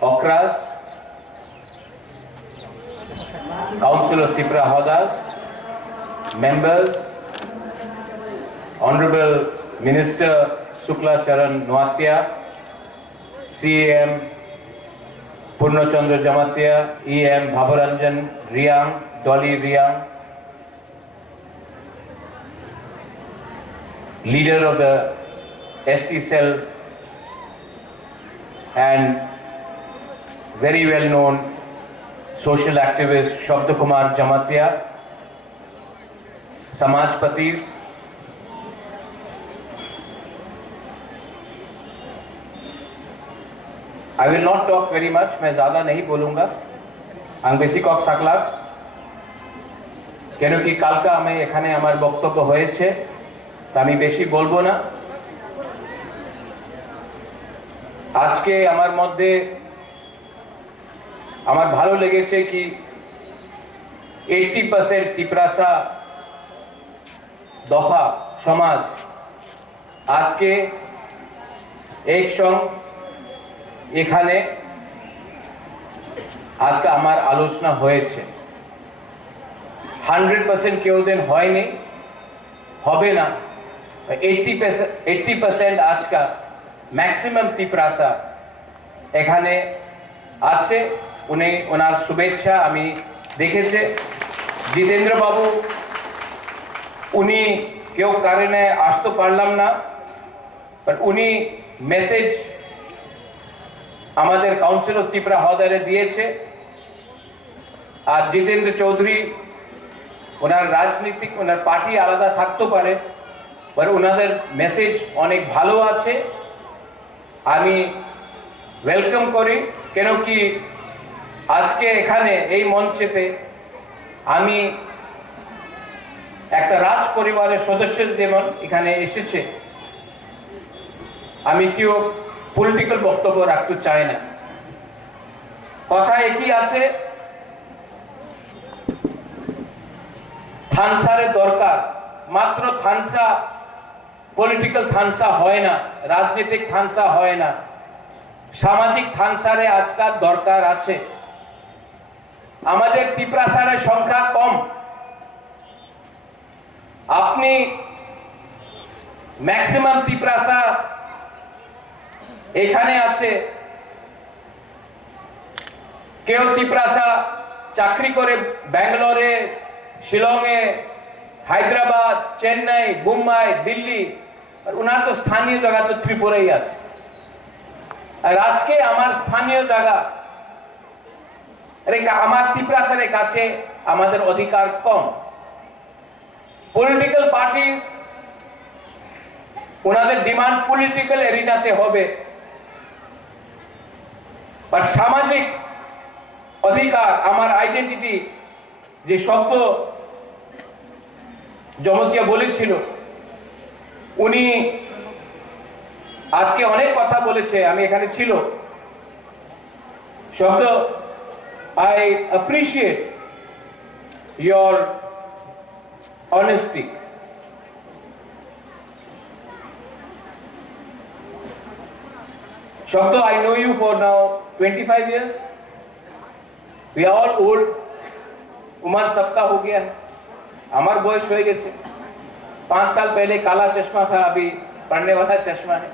Okras, Council of Tripura Hadas, members, Honorable Minister Shukla Charan Noatia, CM Purnachandra Jamatia, EM Bhabaranjan Riang, Dolly Riang, leader of the ST cell and very well known social activist Shabda Kumar Jamatia, Samajpatis, I will not talk very much, मैं ज़्यादा नहीं बोलूँगा, आंग बेसी Kock सकलाक, केनो कि कालका हमें एखाने हमार बक्तव्य होएछे, तामी बेशी बोलबो ना, आज के हमार मध्य हमार भालो लेगेছে कि 80% तिप्रासा दफा समाज आज के एक संग এখানে আজকে আমার আলোচনা হয়েছে 100% কেউ দেন হয়নি হবে না 80% আজকা ম্যাক্সিমাম তিপ্রাসা এখানে আছে উনি ওনার শুভেচ্ছা আমি দেখেছে জিতেন্দ্র বাবু উনি কেউ কারণে আসতে পারলাম না বাট উনি মেসেজ আমাদের কাউন্সিল অফ ত্রিপুরা হদারে দিয়েছে আর জিতেন্দ্র চৌধুরী ওনার রাজনীতিক ওনার পার্টি আলাদা থাকতে পারে বাট ওনাদের মেসেজ অনেক ভালো আছে আমি ওয়েলকাম করি কেন কি আজকে এখানে এই মঞ্চেতে আমি একটা রাজ পরিবারের সদস্য যেমন এখানে এসেছে আমি কেউ পলিটিক্যাল বক্তব্য রাখতে চাই না কথা একই আছে থানসারের দরকার মাত্র থানসা পলিটিক্যাল থানসা হয় না রাজনৈতিক থানসা হয় না সামাজিক থানসারে আজকাল দরকার আছে আমাদের তিপ্রাসারের সংখ্যা কম আপনি ম্যাক্সিমাম তিপ্রাসা এখানে আছে কেউ তিপ্রাসা চাকরি করে ব্যাঙ্গালোরে শিলংয়ে হায়দ্রাবাদ চেন্নাই মুম্বাই দিল্লি আর ওনার তো স্থানীয় জায়গা তো ত্রিপুরাই আছে আর আজকে আমার স্থানীয় জায়গা আমার তিপ্রাসারের কাছে আমাদের অধিকার কম পলিটিক্যাল পার্টিস ওনাদের ডিমান্ড পলিটিক্যাল এরিনাতে হবে বাট সামাজিক অধিকার আমার আইডেন্টিটি যে শব্দ জমতিয়া বলেছিল উনি আজকে অনেক কথা বলেছে আমি এখানে ছিল শব্দ I appreciate your honesty Shabda, I know you for now 25 years. We are all old. उम्र सबका हो गया है हमार बॉयस हो गए 5 साल पहले काला चश्मा था अभी पढ़ने वाला चश्मा है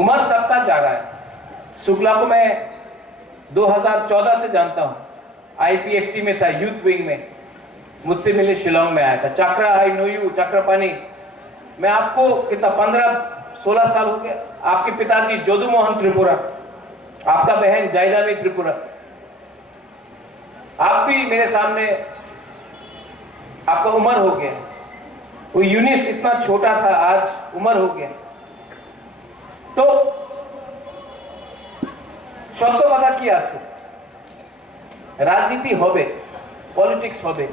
उम्र सबका जा रहा है शुक्ला को मैं 2014 से जानता हूँ IPFT में था यूथ विंग में मुझसे मिले शिलोंग में आया था चक्रा आई नो यू चक्रपानी मैं आपको कितना 15-16 साल हो गया आपके पिताजी जोदू मोहन त्रिपुरा आपका बहन जायदावी त्रिपुरा आप भी मेरे सामने आपका उम्र हो गया वो यूनिस इतना छोटा था आज उम्र हो गया तो সত্য কথা কি আছে রাজনীতি হবে পলিটিক্স হবে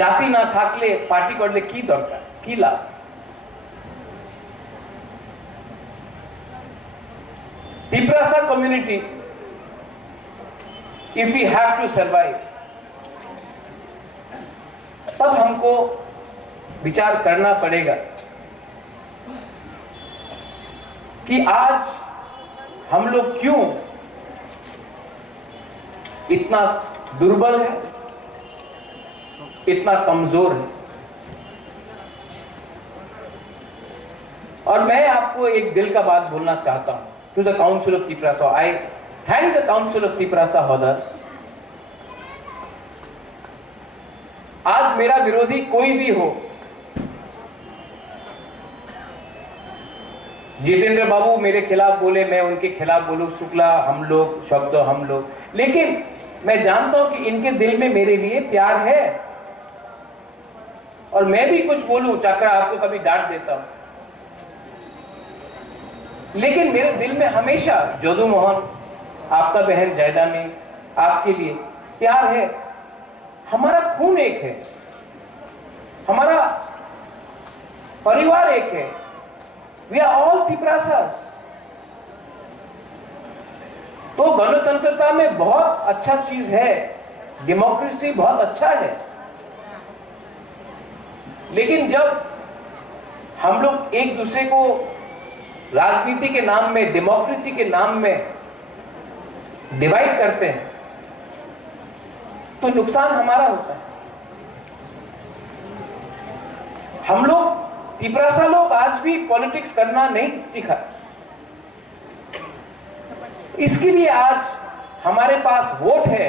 জাতি না থাকলে পার্টি করলে কি দরকার কি লাভ Tiprasa community, if we have to survive, तब हमको विचार करना पड़ेगा कि आज हम लोग क्यों इतना दुर्बल है, इतना कमजोर है। और मैं आपको एक दिल का बात बोलना चाहता हूं to the council of Tiprasa. I thank the council of Tiprasa हॉदर्स। आज मेरा विरोधी कोई भी हो, जितेंद्र बाबू मेरे खिलाफ बोले, मैं उनके खिलाफ बोलूं, शुक्ला हम लोग, शब्द हम लोग, लेकिन मैं जानता हूं कि इनके दिल में मेरे लिए प्यार है। और मैं भी कुछ बोलूं, चक्रा आपको कभी डांट देता हूं, लेकिन मेरे दिल में हमेशा जदू मोहन, आपका बहन जयदानी, आपके लिए प्यार है। हमारा खून एक है, हमारा परिवार एक है। We are all Tiprasas. तो गणतंत्रता में बहुत अच्छा चीज है, डेमोक्रेसी बहुत अच्छा है, लेकिन जब हम लोग एक दूसरे को राजनीति के नाम में, डेमोक्रेसी के नाम में डिवाइड करते हैं तो नुकसान हमारा होता है। हम लोग तिपरासा लोग आज भी पॉलिटिक्स करना नहीं सीखा। इसके लिए आज हमारे पास वोट है,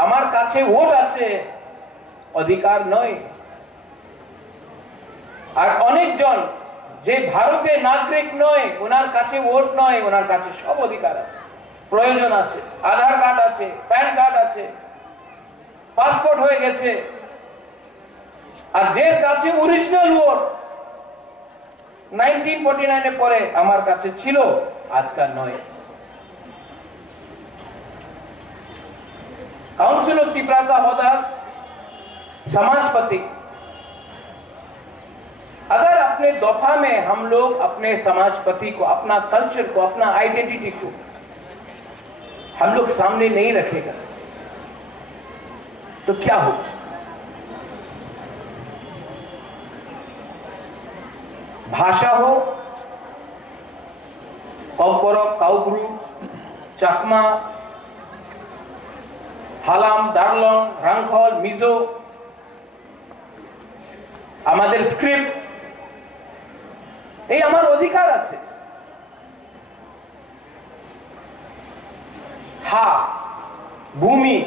हमारे काछे वोट আছে, अधिकार नয়। আর অনেকজন যে ভারতের নাগরিক নয়, ওনার কাছে ভোট নয়, ওনার কাছে সব অধিকার আছে, প্রয়োজন আছে, আধার কার্ড আছে, প্যান কার্ড আছে, পাসপোর্ট হয়ে গেছে। আর যে কাছে অরিজিনাল ভোট 1949 এর পরে আমার কাছে ছিল, আজকাল নয়। काउंसिल ऑफ तिपरासा हॉदर्स, समाजपति, अगर अपने दफा में हम लोग अपने समाजपति को, अपना कल्चर को, अपना आइडेंटिटी को हम लोग सामने नहीं रखेगा तो क्या होगा? भाषा हो, कौपरक, काउब्रु, चाकमा, हालाम, दार्लং, রাংখল, মিজো, আমাদের স্ক্রিপ্ট, এই আমার অধিকার আছে। হা, ভূমি,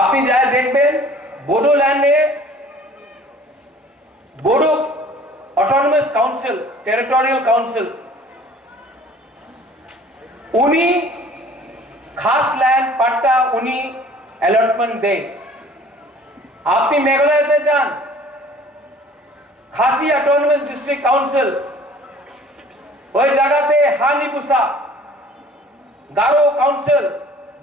আপনি যা দেখবেন বোডোল্যান্ডে Bodo autonomous council, territorial council, उन्हीं खास लैंड पट्टा उन्हीं अलॉटमेंट दे। आपने मेघालय जान, खासी ऑटोनमस डिस्ट्रिक्ट काउंसिल, वही जगह पे हानिबुसा, गारो काउंसिल,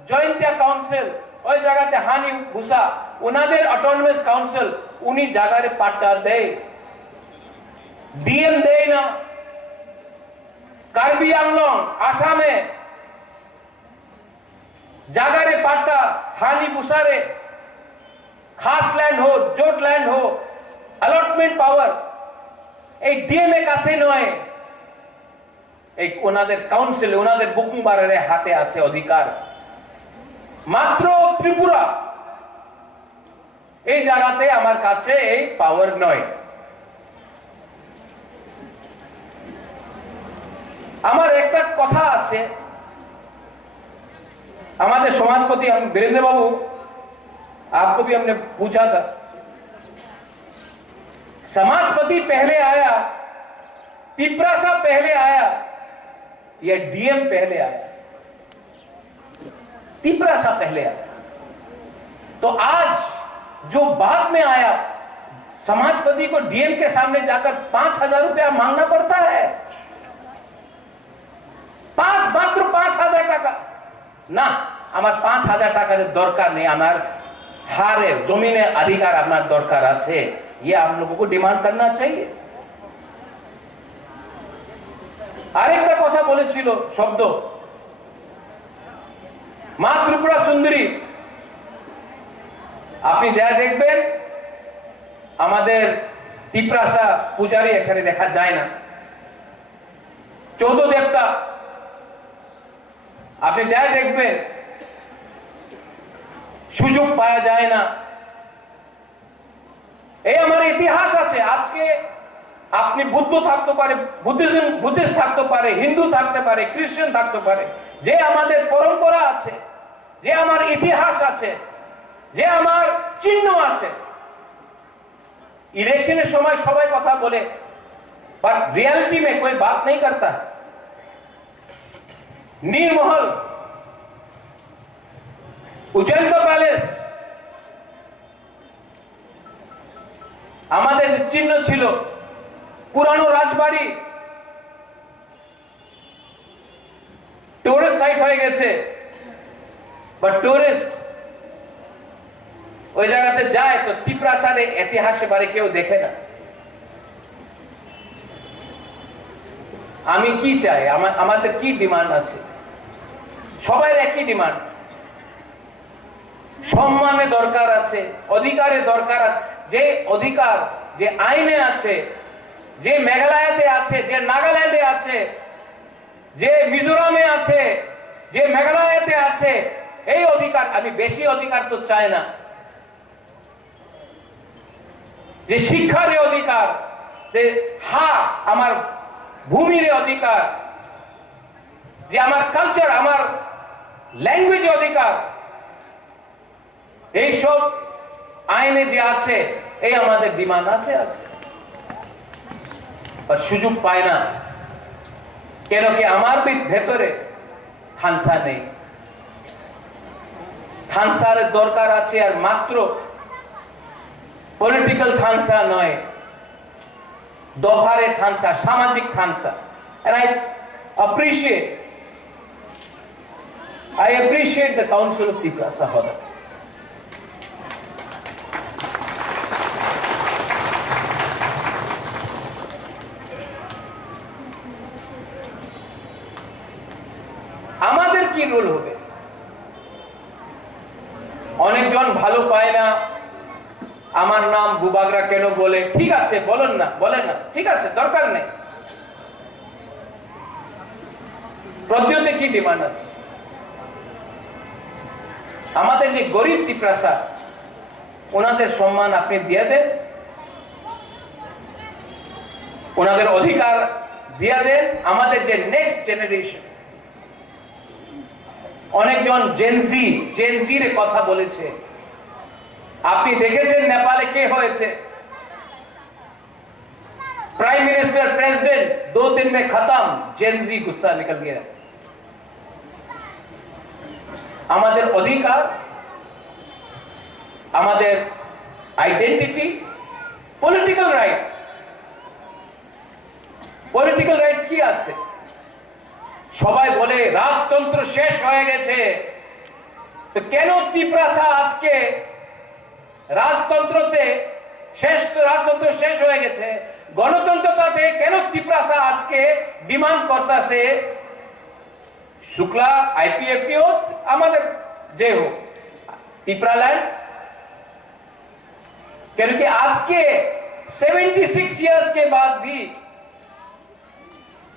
जॉइंटिया काउंसिल, वही जगह पे हानिबुसा, उन्हादेर ऑटोनमस काउंसिल उन्हीं जगह रे पट्टा दे। डीएम दे ना। कार्बी आंगलों, आसामे जगह रे पट्टा हानिबुसा रे खास लैंड हो, जोट लैंड हो, अलॉटमेंट पावर এই ডিএমএ কাছে নয়, এই ওনাদের কাউন্সিল, ওনাদের বুকুমবারের হাতে আছে অধিকার। মাত্র ত্রিপুরা এই জায়গাতে আমার কাছে এই পাওয়ার নয়। আমার একটা কথা আছে, हमारे समाजपति हम वीरेंद्र बाबू, आपको भी हमने पूछा था, समाजपति पहले आया, तिपरासा पहले आया या डीएम पहले आया? तिपरासा पहले आया। तो आज जो बाद में आया, समाजपति को डीएम के सामने जाकर 5,000 रुपया मांगना पड़ता है। मात्र 5,000 টাকা না, আমার 5,000 টাকার দরকার নেই, আমার হারে জমিনে अधिकार আপনার দরকার আছে, ये आप लोगों को डिमांड करना चाहिए। আরেকটা কথা বলেছিল শব্দ, মা ত্রিপুরা সুন্দরী, আপনি যা দেখবেন আমাদের তিপ্রাসা পূজারী এখানে দেখা যায় না। চৌদ্দ দেবতা আপনি যাই দেখবেন, সুযোগ পাওয়া যায় না। এই আমার ইতিহাস আছে। আজকে আপনি বুদ্ধ থাকতে পারে, বুদ্ধিস্ট থাকতে পারে, হিন্দু থাকতে পারে, খ্রিস্টান থাকতে পারে, যে আমাদের পরম্পরা আছে, যে আমার ইতিহাস আছে, যে আমার চিহ্ন আছে। इलेक्शনের সময় সবাই কথা বলে, पर रियलिटी में कोई बात नहीं करता। नीरमहल, उज्जैन का पैलेस আমাদের চিহ্ন ছিল, পুরানো রাজবাড়ি টুরিস্ট সাইট হয়ে গেছে, বাট টুরিস্ট ওই জায়গাতে যায় তো তিপ্রাসাদের ইতিহাসে বারে কেউ দেখে না। আমি কি চাই, আমাদের কি ডিমান্ড আছে? সবাই একই ডিমান্ড, সম্মানের দরকার আছে, অধিকারের দরকার আছে। যে অধিকার যে আইনে আছে, যে মেঘালয়তে আছে, যে নাগাল্যান্ডে আছে, যে মিজোরামে আছে, যে মেঘালয়তে আছে, এই অধিকার, আমি বেশি অধিকার তো চাই না। যে শিক্ষার অধিকার, যে আমার ভূমির অধিকার, যে আমার কালচার, আমার ল্যাঙ্গুয়েজ অধিকার, এই সব আইনে যে আছে, এই আমাদের ডিমান্ড আছে আজকে। আর সুযোগ পায় না কেন কি আমার ভেতরে থানসা নেই। থানসার দরকার আছে, আর মাত্র পলিটিক্যাল থানসা নয়, দফারে থানসা, সামাজিক থানসা। And I appreciate the Council of Tiprasa Hoda. আমাদের কি রোল হবে? অনেকজন ভালো পায় না, আমার নাম বুবাগরা কেন বলে। ঠিক আছে, বলেন না, ঠিক আছে, দরকার নেই। প্রদ্যোতে কি ডিমান্ড আছে? আমাদের যে গরিব তিপ্রাসা, ওনাদের সম্মান আপনি দিয়ে দেন, ওনাদের অধিকার দিয়ে দেন। আমাদের যে নেক্সট জেনারেশন, অনেকজন জেনজির কথা বলেছে। আপনি দেখেছেন নেপালে কে হয়েছে? प्राइम मिनिस्टर, प्रेसिडेंट, 2 दिन में खत्म, जेनजी गुस्सा निकल गया। আমাদের অধিকার, আমাদের আইডেন্টিটি, পলিটিক্যাল রাইটস কি আছে? সবাই বলে রাজতন্ত্র শেষ হয়ে গেছে, তো কেন তিপ্রাসা আজকে রাজতন্ত্র শেষ হয়ে গেছে, গণতন্ত্রতে কেন তিপ্রাসা আজকে ডিমান্ড করতেছে शुक्ला आईपीएफटी हो, আমাদের যে হোক तिप्रालैंड, क्योंकि आज के 76 इयर्स के बाद भी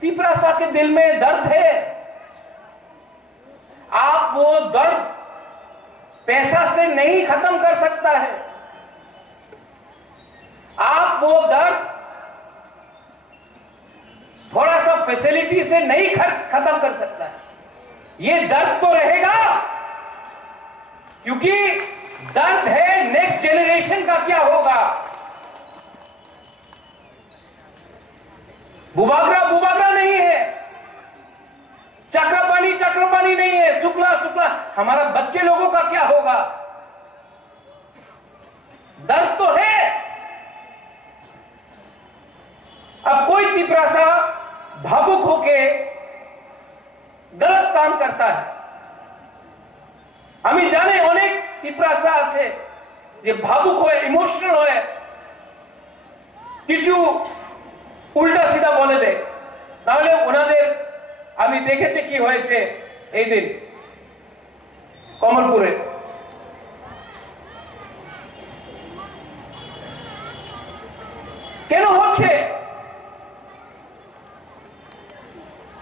तिप्रासा के दिल में दर्द है। आप वो दर्द पैसा से नहीं खत्म कर सकता है, आप वो दर्द थोड़ा सा फैसिलिटी से नहीं खत्म कर सकता है। ये दर्द तो रहेगा, क्योंकि दर्द है नेक्स्ट जेनरेशन का क्या होगा। बुबागरा नहीं है, चक्रपाणी नहीं है, शुक्ला हमारा बच्चे लोगों का क्या होगा। दर्द तो है। अब कोई तिप्रासा भावुक होके गलत काम करता है। আমি জানি অনেক তিপ্রাসা আছে যে ভাবুক হয়ে, ইমোশনাল হয়ে কিছু উল্টা সিধা বলে দেয়। তাহলে ওনাদের আমি দেখেছি কি হয়েছে এই দিন কমলপুরে। কেন হচ্ছে?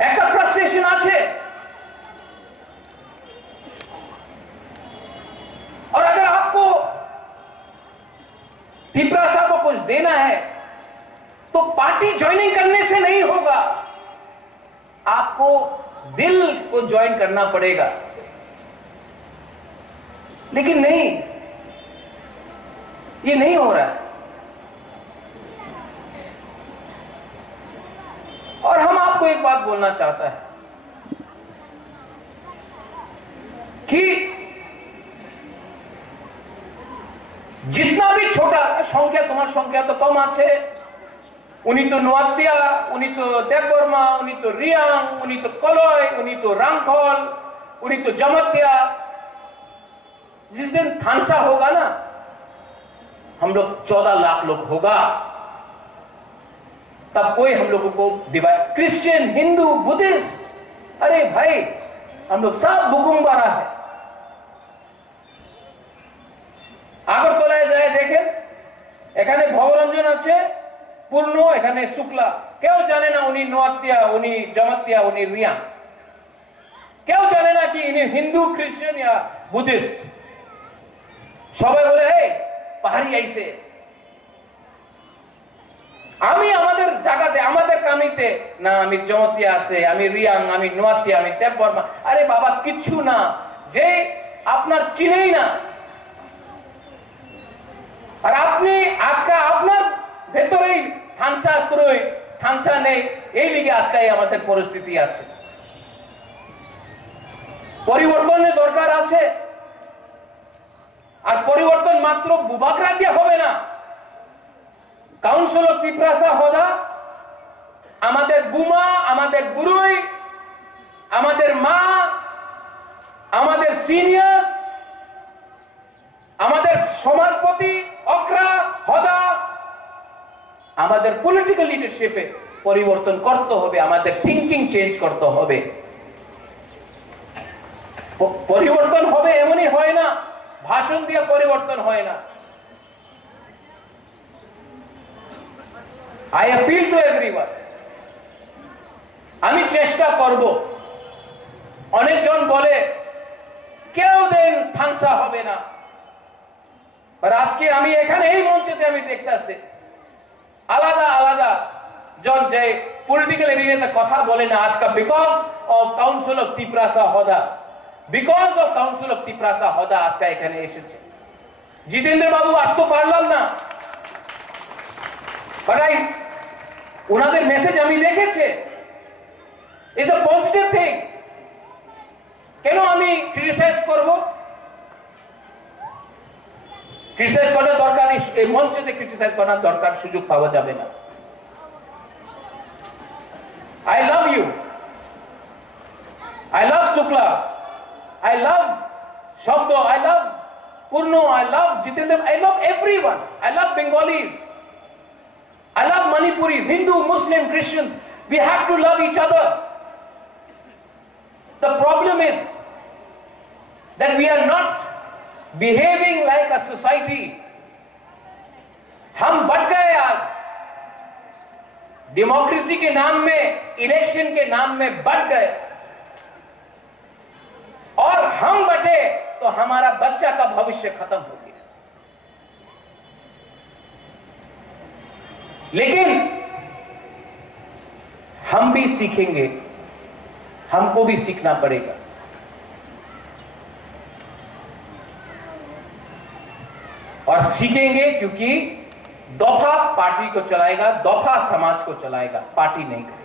একটা ফ্রাস্ট্রেশন আছে। और अगर आपको पिपरासा को कुछ देना है तो पार्टी ज्वाइनिंग करने से नहीं होगा, आपको दिल को ज्वाइन करना पड़ेगा। लेकिन नहीं, ये नहीं हो रहा है। और हम आपको एक बात बोलना चाहता है कि जितना भी छोटा संख्या, तुम्हार संख्या तो कम आछे, उनी तो नोआदिया, उनी तो देवबर्मा, उनी तो रियांग, उनी तो कलय, उनी तो रांगखल, उनी तो जमतिया। जिस दिन थानसा होगा ना, हम लोग 14 लाख लोग होगा, तब कोई हम लोगों को डिवाइड, क्रिश्चियन, हिंदू, बुद्धिस्ट, अरे भाई हम लोग सब बुकुम्बारा है। আগরতলায় যায় দেখেন, এখানে ভবরঞ্জন আছে পূর্ণ, এখানে শুক্লা, কেউ জানে না উনি নোয়াতিয়া, উনি জমাতিয়া, উনি রিয়া, কেউ জানে না কি ইনি হিন্দু, খ্রিস্টান या বুদ্ধিস্ট। সবাই বলে এই পাহাড়ি আইছে। আমি আমাদের জায়গাতে, আমাদের কামিতে না, আমি জমাতিয়া আছে, আমি রিয়াং, আমি নোয়াতিয়া, আমি দেববর্মা। আরে বাবা কিচ্ছু না, যে আপনার চিনেই না। আর আপনি আজকে আপনার ভেতরেই থানসা ক্রয়, থানসা নেই, এই লিগে আজকে আমাদের পরিস্থিতি আছে। পরিবর্তনের দরকার আছে। আর পরিবর্তন মাত্র বুবাকরা দিয়ে হবে না। কাউন্সিল অফ পিপরাসা হদা আমাদের গুমা, আমাদের গুরুই, আমাদের মা, আমাদের সিনিয়র্স, আমাদের সমাজপতি অকরা হদা, আমাদের পলিটিক্যাল লিডারশিপে পরিবর্তন করতে হবে, আমাদের থিঙ্কিং চেঞ্জ করতে হবে। পরিবর্তন হবে এমনই হয় না, ভাষণ দিয়ে পরিবর্তন হয় না। আই অ্যাপিল টু এভরিওয়ান, আমি চেষ্টা করব। অনেকজন বলে কেউ দিন থানসা হবে না, আর আজকে আমি এখানে এই মঞ্চেতে আমি দেখতেছি আলাদা আলাদা জন যে পলিটিক্যাল এরিয়াতে কথা বলে না আজকে, because of council of Tiprasa Hoda, because of council of Tiprasa Hoda আজকে এখানে এসেছে। জিতেন্দ্র বাবু আসতে পারলাম না, ওনাদের মেসেজ আমি দেখেছি, ইটস আ পজিটিভ থিং। কেন আমি ক্রিটিসাইজ করব? ক্রিটিসাইজ করার দরকার নেই, এই মঞ্চে ক্রিটিসাইজ করার দরকার, সুযোগ পাওয়া যাবে না। I love you. I love Shukla. I love Shabdo. I love Purno. I love Jitendra. I love everyone. I love Bengalis. I love Manipuris, Hindu, Muslim, Christians. We have to love each other. The problem is that we are not behaving like a society. हम बढ़ गए आज, democracy के नाम में, election के नाम में बढ़ गए, और हम बटे तो हमारा बच्चा का भविष्य खत्म हो गया। लेकिन हम भी सीखेंगे, हमको भी सीखना पड़ेगा। और सीखेंगे क्योंकि दफा पार्टी को चलाएगा, दफा समाज को चलाएगा, पार्टी नहीं करेगा।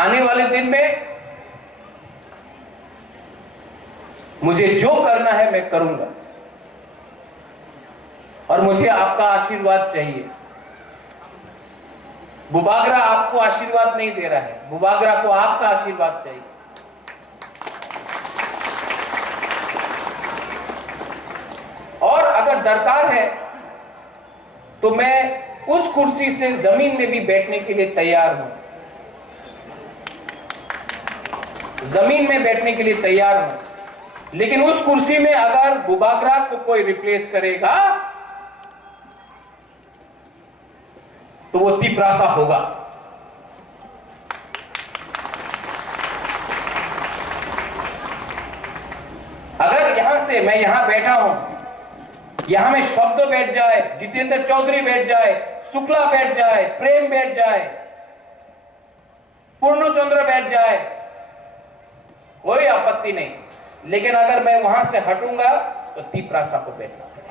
आने वाले दिन में मुझे जो करना है मैं करूंगा, और मुझे आपका आशीर्वाद चाहिए। बुबागरा आपको आशीर्वाद नहीं दे रहा है, बुबागरा को आपका आशीर्वाद चाहिए। और अगर दरकार है तो मैं उस कुर्सी से जमीन में भी बैठने के लिए तैयार हूं, जमीन में बैठने के लिए तैयार हूं। लेकिन उस कुर्सी में अगर बुबागरा को कोई रिप्लेस करेगा तो वो तिपरासा होगा। अगर यहां से मैं यहां बैठा हूं, यहां में शब्द बैठ जाए, जितेंद्र चौधरी बैठ जाए, शुक्ला बैठ जाए, प्रेम बैठ जाए, पूर्णचंद्र बैठ जाए, कोई आपत्ति नहीं। लेकिन अगर मैं वहां से हटूंगा तो तिपरासा को बैठना पड़ेगा।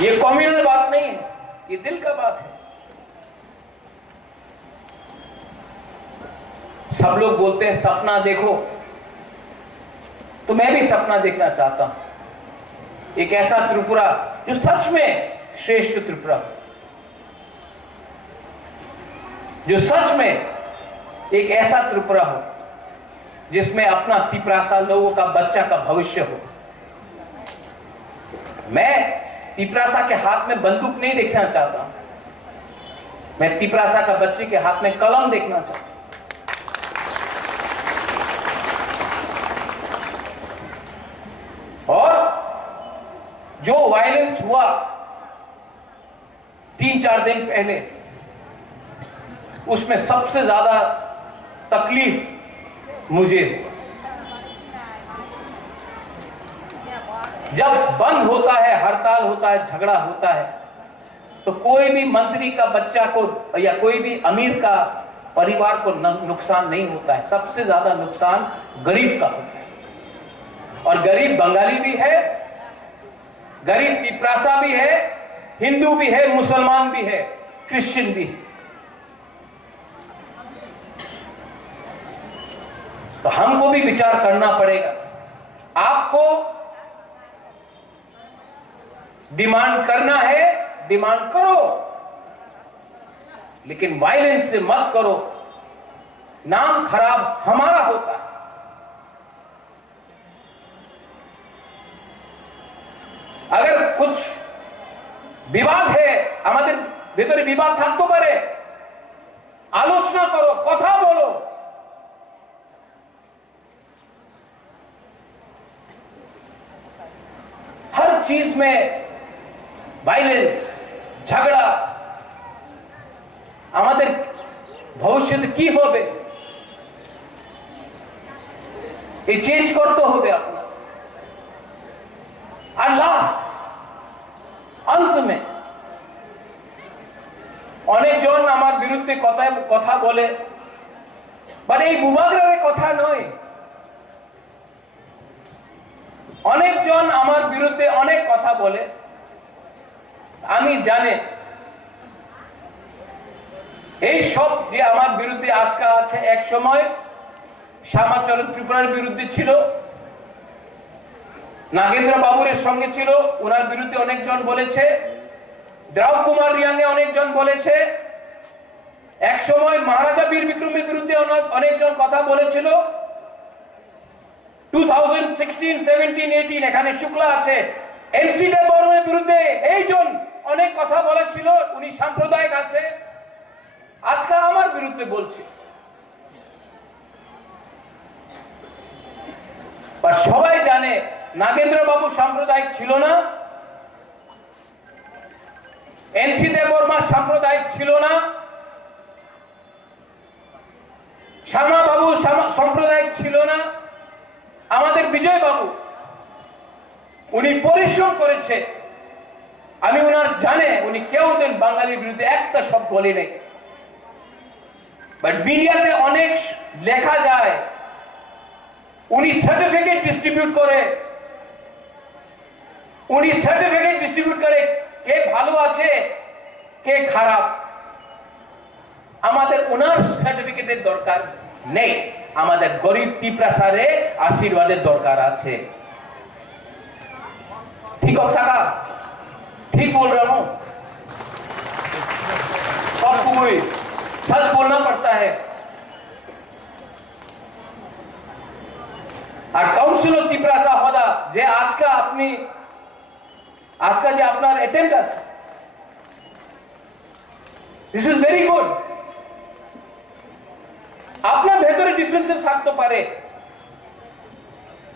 ये कम्युनल बात नहीं है, ये दिल का बात है। सब लोग बोलते हैं सपना देखो, तो मैं भी सपना देखना चाहता हूं। एक ऐसा त्रिपुरा जो सच में श्रेष्ठ त्रिपुरा, जो सच में एक ऐसा त्रिपुरा हो जिसमें अपना तिपरासा लोगों का बच्चा का भविष्य हो। मैं तिपरासा के हाथ में बंदूक नहीं देखना चाहता, मैं तिपरासा का बच्चे के हाथ में कलम देखना चाहता हूं। और जो वायलेंस हुआ 3-4 दिन पहले, उसमें सबसे ज्यादा तकलीफ मुझे, जब बंद होता है, हड़ताल होता है, झगड़ा होता है, तो कोई भी मंत्री का बच्चा को या कोई भी अमीर का परिवार को नुकसान नहीं होता है, सबसे ज्यादा नुकसान गरीब का होता है। और गरीब बंगाली भी है, गरीब तिपरासा भी है, हिंदू भी है, मुसलमान भी है, क्रिश्चियन भी है। तो हमको भी विचार करना पड़ेगा। आपको डिमांड करना है, डिमांड करो, लेकिन वायलेंस से मत करो, नाम खराब हमारा होता है। अगर कुछ विवाद है, हमारे भीतर विवाद থাকতে পারে, आलोचना करो, कथा बोलो, हर चीज में वायलेंस, झगड़ा, हमारे भविष्य की होबे, ये चेंज करते होबे अपना। और लास्ट अंत में अनेक जन आमार बिरुद्धे कथा बोले, बाट এই বুবাগ্রার কথা নয়। অনেক জন আমার বিরুদ্ধে অনেক কথা বলে, আমি জানি এই সব যে আমার বিরুদ্ধে আজকে আছে, এক সময় শ্যামাচরণ ত্রিপুরার বিরুদ্ধে ছিল, নাগেন্দ্র বাবুরের সঙ্গে ছিল, ওনার বিরুদ্ধে অনেকজন বলেছে, দ্রাউ কুমার রিয়াংয়ে অনেকজন বলেছে, এক সময় মহারাজা বীর বিক্রমের বিরুদ্ধে অনেকজন কথা বলেছিল। 2016, 17, 18 এখানে শুক্লা আছে, এনসি দেববর্মার বিরুদ্ধে এইজন অনেক কথা বলেছিল, উনি সাম্প্রদায়িক আছে, আজকে আমার বিরুদ্ধে বলছে। আর সবাই জানে নাগেন্দ্র বাবু সাম্প্রদায়িক ছিল না, এনসি দেববর্মা সাম্প্রদায়িক ছিল না, শ্যামা বাবু সাম্প্রদায়িক ছিল না, আমাদের বিজয় বাবু উনি পরিশ্রম করেছে, আমি ওনার জানে উনি কেউ দিন বাঙালির বিরুদ্ধে একটা শব্দ বলে নেই। বাট মিডিয়াতে অনেক লেখা যায় উনি সার্টিফিকেট ডিস্ট্রিবিউট করে, উনি সার্টিফিকেট ডিস্ট্রিবিউট করে কে ভালো আছে কে খারাপ। আমাদের ওনার সার্টিফিকেটের দরকার নেই, আমাদের গরিব তিপরাসারে आशीर्वादेर दरकार আছে। ठीक हो सका? ठीक बोल रहा हूं? सबको सच बोलना पड़ता है। और काउंसिल ऑफ तिपरासा होदा जे आज का जे আপনার अटेम्प्ट আছে, दिस इज वेरी गुड। আপনার ভেতরে ডিফারেন্সেস থাকতে পারে,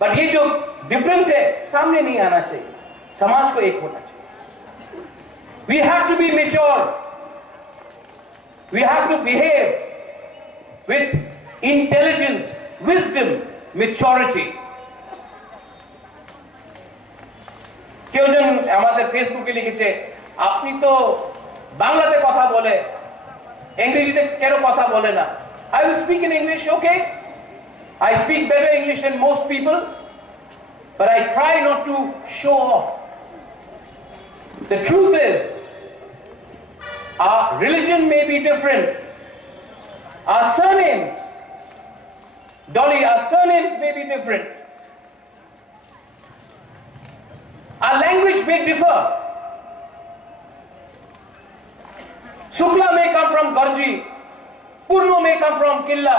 बट ये जो डिफरेंस है सामने नहीं आना चाहिए, समाज को एक होना चाहिए। We have to be mature, we have to behave with intelligence, wisdom, maturity. কেউ জন আমাদের ফেসবুকে লিখেছে আপনি তো বাংলাতে কথা বলে ইংরেজিতে কেন কথা বলে না? I will speak in English, okay? I speak better English than most people, but I try not to show off. The truth is, our religion may be different. Our surnames, Dolly, our surnames may be different. Our language may differ. Shukla may come from Garji, Purno may come from Killa,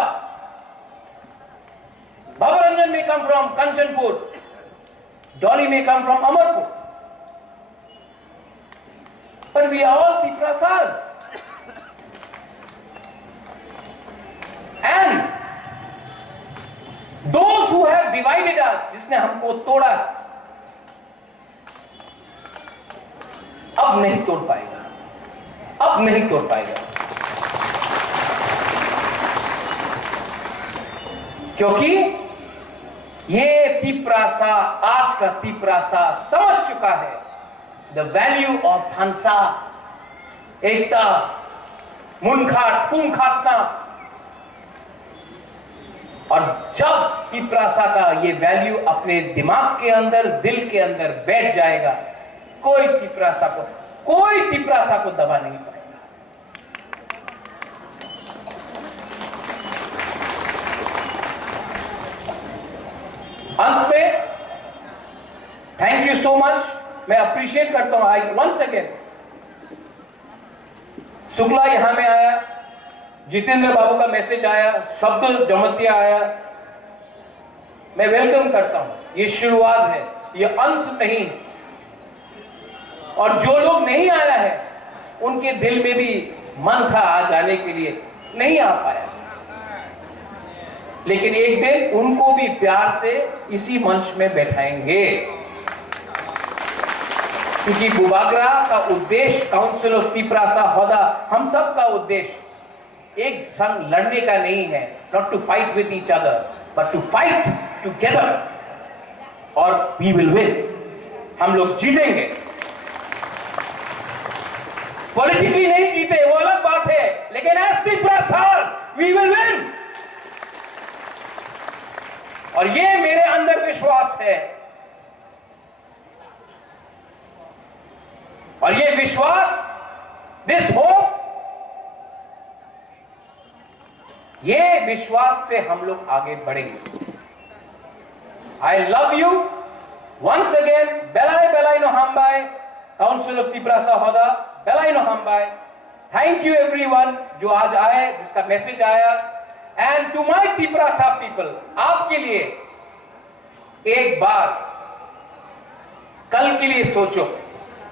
Bhavaranjan may come from Kanchanpur, Dolly may come from Amarpur. But we are all Tiprasas. And those who have divided us, जिसने हमको तोड़ा, अब नहीं तोड़ पाएगा, अब नहीं तोड़ पाएगा, क्योंकि ये तिप्रासा, आज का तिप्रासा समझ चुका है द वैल्यू ऑफ थानसा, एकता, मुनखाट, पुंखाटना। और जब तिप्रासा का ये वैल्यू अपने दिमाग के अंदर, दिल के अंदर बैठ जाएगा, कोई तिप्रासा को दबा नहीं पाएगा। अंत में थैंक यू सो मच, मैं अप्रिशिएट करता हूं। आई वंस अगेन, शुक्ला यहां में आया, जितेंद्र बाबू का मैसेज आया, शब्द जमतिया आया, मैं वेलकम करता हूं। ये शुरुआत है, ये अंत नहीं है। और जो लोग नहीं आया है उनके दिल में भी मन था आ जाने के लिए, नहीं आ पाया, लेकिन एक दिन उनको भी प्यार से इसी मंच में बैठाएंगे, क्योंकि बुबागरा का उद्देश्य, काउंसिल ऑफ तिप्रासा हौदा, हम सब का उद्देश्य एक संग लड़ने का नहीं है, not to fight with each other but to fight together, और वी विल विन, हम लोग जीतेंगे। पॉलिटिकली नहीं जीते वो अलग बात है, लेकिन एज तिप्रासास वी विल विन। और ये मेरे अंदर विश्वास है, और ये विश्वास, दिस होप, ये विश्वास से हम लोग आगे बढ़ेंगे। I love you once again. बेलाई बेलाई नो हमबाई, काउंसिल ऑफ तिप्रासा हौदा, बेलाई नो हमबाई। थैंक यू एवरीवन जो आज आए, जिसका मैसेज आया। And to my Tiprasa people, आपके लिए एक बार कल के लिए सोचो,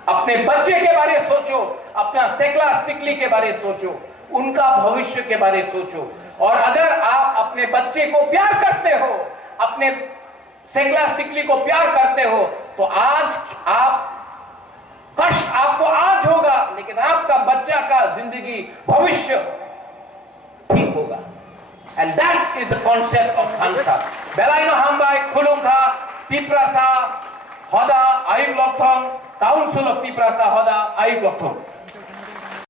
अपने बच्चे के बारे में सोचो, अपना सेकला सिकली के बारे में सोचो, उनका भविष्य के बारे में सोचो। और अगर आप अपने बच्चे को प्यार करते हो, अपने सेकला सिकली को प्यार करते हो, तो आज आप कष्ट आपको आज होगा, लेकिन आपका बच्चा का जिंदगी, भविष्य ठीक होगा। And that is the concept of Khansa. Belaino Hambai, Khulungkha, Tiprasa, Hoda, Ayuk Lokthong, Council of Tiprasa, Hoda, Ayuk Lokthong.